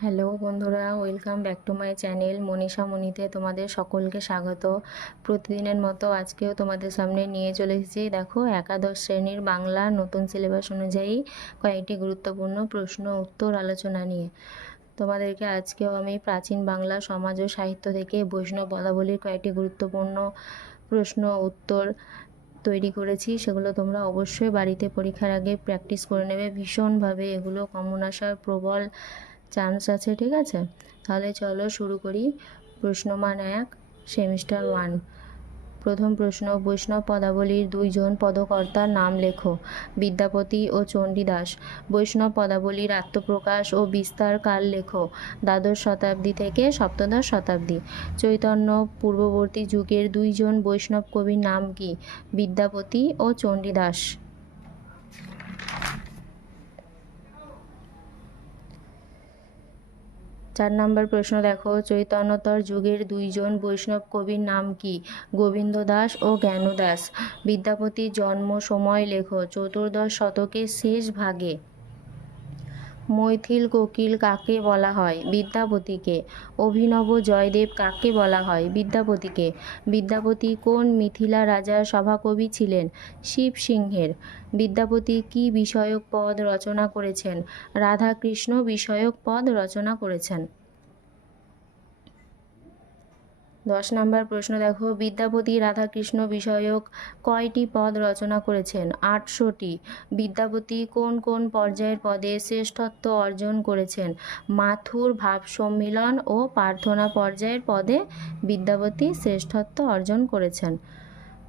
Hello বন্ধুরা, welcome back to my channel Manisha মণিতে তোমাদের সকলকে স্বাগত। প্রতিদিনের মতো আজকেও তোমাদের সামনে নিয়ে চলে এসেছি। দেখো, একাদশ শ্রেণির বাংলা নতুন সিলেবাস অনুযায়ী কয়েকটি গুরুত্বপূর্ণ প্রশ্ন উত্তর আলোচনা নিয়ে। তোমাদেরকে আজকেও আমি প্রাচীন বাংলা সমাজ ও সাহিত্য থেকে বৈষ্ণব পদাবলীর কয়েকটি গুরুত্বপূর্ণ প্রশ্ন উত্তর তৈরি করেছি। সেগুলো তোমরা অবশ্যই বাড়িতে পরীক্ষার আগে প্র্যাকটিস করে নেবে। ভীষণভাবে এগুলো কমন আসার প্রবল চান্স আছে, ঠিক আছে? তাহলে চলো শুরু করি। প্রশ্নমান এক সেমিস্টার ওয়ান প্রথম প্রশ্ন, বৈষ্ণব পদাবলীর দুইজন পদকর্তার নাম লেখো। বিদ্যাপতি ও চণ্ডীদাস। বৈষ্ণব পদাবলীর আত্মপ্রকাশ ও বিস্তার কাল লেখো? দ্বাদশ শতাব্দী থেকে সপ্তদশ শতাব্দী। চৈতন্য পূর্ববর্তী যুগের দুইজন বৈষ্ণব কবির নাম কি? বিদ্যাপতি ও চণ্ডীদাস। চার নম্বর প্রশ্ন, দেখো, চৈতন্যতর যুগের দুইজন বৈষ্ণব কবির নাম কি? গোবিন্দ দাস ও জ্ঞান দাস বিদ্যাপতির জন্ম সময় লেখো, চতুর্দশ শতকের শেষ ভাগে। মৈথিল কোকিল কাকে বলা হয়? বিদ্যাপতিকে। অভিনব জয়দেব কাকে বলা হয়? বিদ্যাপতিকে। বিদ্যাপতি কোন মিথিলা রাজার সভাকবি ছিলেন? শিব সিংহের। বিদ্যাপতি কি বিষয়ক পদ রচনা করেছেন? রাধাকৃষ্ণ বিষয়ক পদ রচনা করেছেন। দশ নম্বর প্রশ্ন, দেখো। বিদ্যাপতি রাধাকৃষ্ণ বিষয়ক কয়টি পদ রচনা করেছেন? আটশোটি। বিদ্যাপতি কোন কোন পর্যায়ের পদে শ্রেষ্ঠত্ব অর্জন করেছেন? মাথুর, ভাব সম্মিলন ও প্রার্থনা পর্যায়ের পদে বিদ্যাপতি শ্রেষ্ঠত্ব অর্জন করেছেন।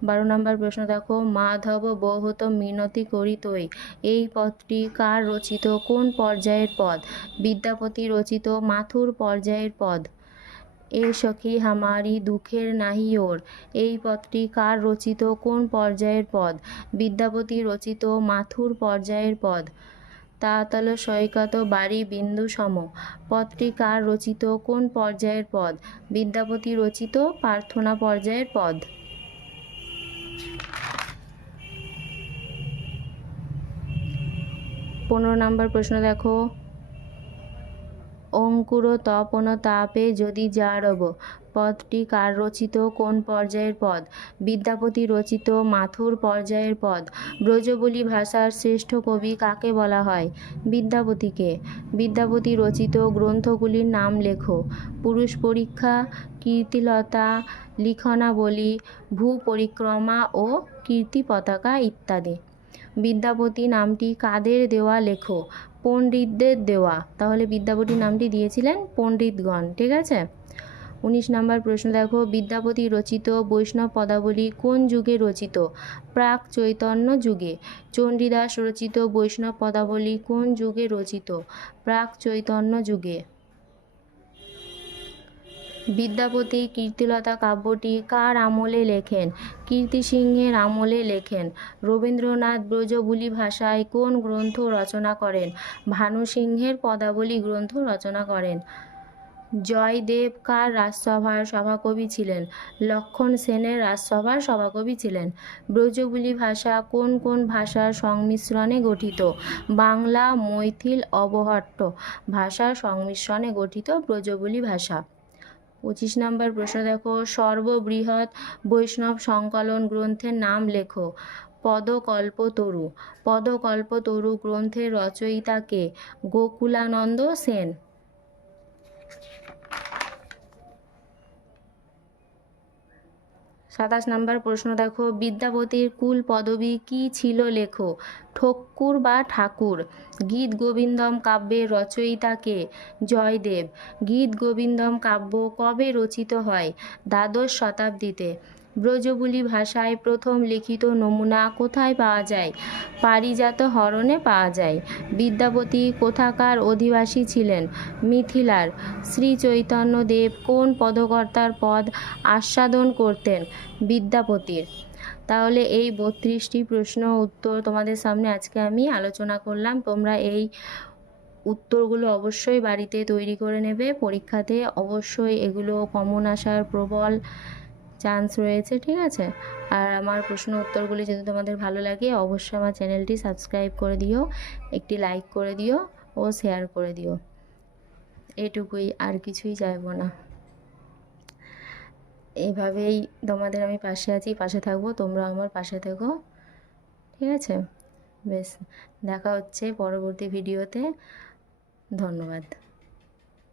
বারো নম্বর প্রশ্ন, দেখো। মাধব বহুত মিনতি করিতই। এই পদটি কার রচিত? কোন পর্যায়ের পদ? বিদ্যাপতি রচিত মাথুর পর্যায়ের পদ। এ সখী হামারি দুঃখের নাহি ওর। এই পদটি কার রচিত, কোন পর্যায়ের পদ? বিদ্যাপতি রচিত মাথুর পর্যায়ের পদ। তাতল সৈকত বাড়ি বিন্দু সম। পদটি কার রচিত, কোন পর্যায়ের পদ? বিদ্যাপতি রচিত প্রার্থনা পর্যায়ের পদ। পনেরো নম্বর প্রশ্ন দেখো। অঙ্কুর তপন তাপে যদি যারব পদটি কার রচিত? কোন পর্যায়ের পদ? বিদ্যাপতি রচিত মাথুর পর্যায়ের পদ। ব্রজবলি ভাষার শ্রেষ্ঠ কবি কাকে বলা হয়? বিদ্যাপতিকে। বিদ্যাপতি রচিত গ্রন্থগুলির নাম লেখো। পুরুষ পরীক্ষা, কীর্তিলতা, লিখনাবলী ভূ পরিক্রমা ও কীর্তি পতাকা ইত্যাদি। বিদ্যাপতি নামটি কাদের দেওয়া লেখো? পণ্ডিতদের দেওয়া। তাহলে বিদ্যাপতি নামটি দিয়েছিলেন পণ্ডিতগণ, ঠিক আছে? উনিশ নম্বর প্রশ্ন, দেখো, বিদ্যাপতি রচিত বৈষ্ণব পদাবলী কোন যুগে রচিত? প্রাক চৈতন্য যুগে। চণ্ডীদাস রচিত বৈষ্ণব পদাবলী কোন যুগে রচিত? প্রাক চৈতন্য যুগে। বিদ্যাপতি কীর্তিলতা কাব্যটি কার আমলে লেখেন? কীর্তি সিংহের আমলে লেখেন। রবীন্দ্রনাথ ব্রজবুলি ভাষায় কোন গ্রন্থ রচনা করেন? ভানু সিংহের পদাবলী গ্রন্থ রচনা করেন। জয়দেব কার রাজসভার সভাকবি ছিলেন? লক্ষণ সেনের রাজসভার সভাকবি ছিলেন। ব্রজবুলি ভাষা কোন কোন ভাষার সংমিশ্রণে গঠিত? বাংলা, মৈথিল, অবহট্ট ভাষার সংমিশ্রণে গঠিত ব্রজবুলি ভাষা। পঁচিশ নম্বর প্রশ্ন দেখো, সর্ববৃহৎ বৈষ্ণব সংকলন গ্রন্থের নাম লেখো। পদকল্পতরু পদকল্পতরু গ্রন্থের রচয়িতাকে গোকুলানন্দ সেন। সাতাশ নাম্বার প্রশ্ন দেখো বিদ্যাপতির কুল পদবী কি ছিল লেখো? ঠক্কুর বা ঠাকুর? গীত গোবিন্দম কাব্যের রচয়িতাকে জয়দেব। গীত গোবিন্দম কাব্য কবে রচিত হয়? দ্বাদশ শতাব্দীতে। ব্রজবুলি ভাষায় প্রথম লিখিত নমুনা কোথায় পাওয়া যায়? পারিজাত হরণে পাওয়া যায়। বিদ্যাপতি কোথাকার অধিবাসী ছিলেন? মিথিলার। শ্রী চৈতন্যদেব কোন পদকর্তার পদ আস্বাদন করতেন? বিদ্যাপতির। তাহলে এই বত্রিশটি প্রশ্ন উত্তর তোমাদের সামনে আজকে আমি আলোচনা করলাম। তোমরা এই উত্তরগুলো অবশ্যই বাড়িতে তৈরি করে নেবে। পরীক্ষাতে অবশ্যই এগুলো কমন আসার প্রবল চান্স রয়েছে, ঠিক আছে? আর আমার প্রশ্ন উত্তরগুলি যদি তোমাদের ভালো লাগে, অবশ্যই আমার চ্যানেলটি সাবস্ক্রাইব করে দিও, একটি লাইক করে দিও ও শেয়ার করে দিও। এটুকুই, আর কিছুই চাইব না। এভাবেই তোমাদের আমি পাশে আছি, পাশে থাকব, তোমরা আমার পাশে থেকো, ঠিক আছে? বেশ, দেখা হচ্ছে পরবর্তী ভিডিওতে ধন্যবাদ।